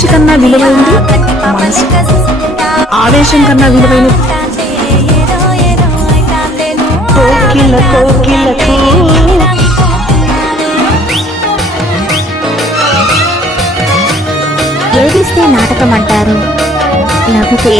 మనిషి కన్నా విలువైంది మనసు, ఆవేశం కన్నా విలువైనది కోకిల కోకిలకు. ఏడిస్తే నాటకం అంటారు, నవ్వితే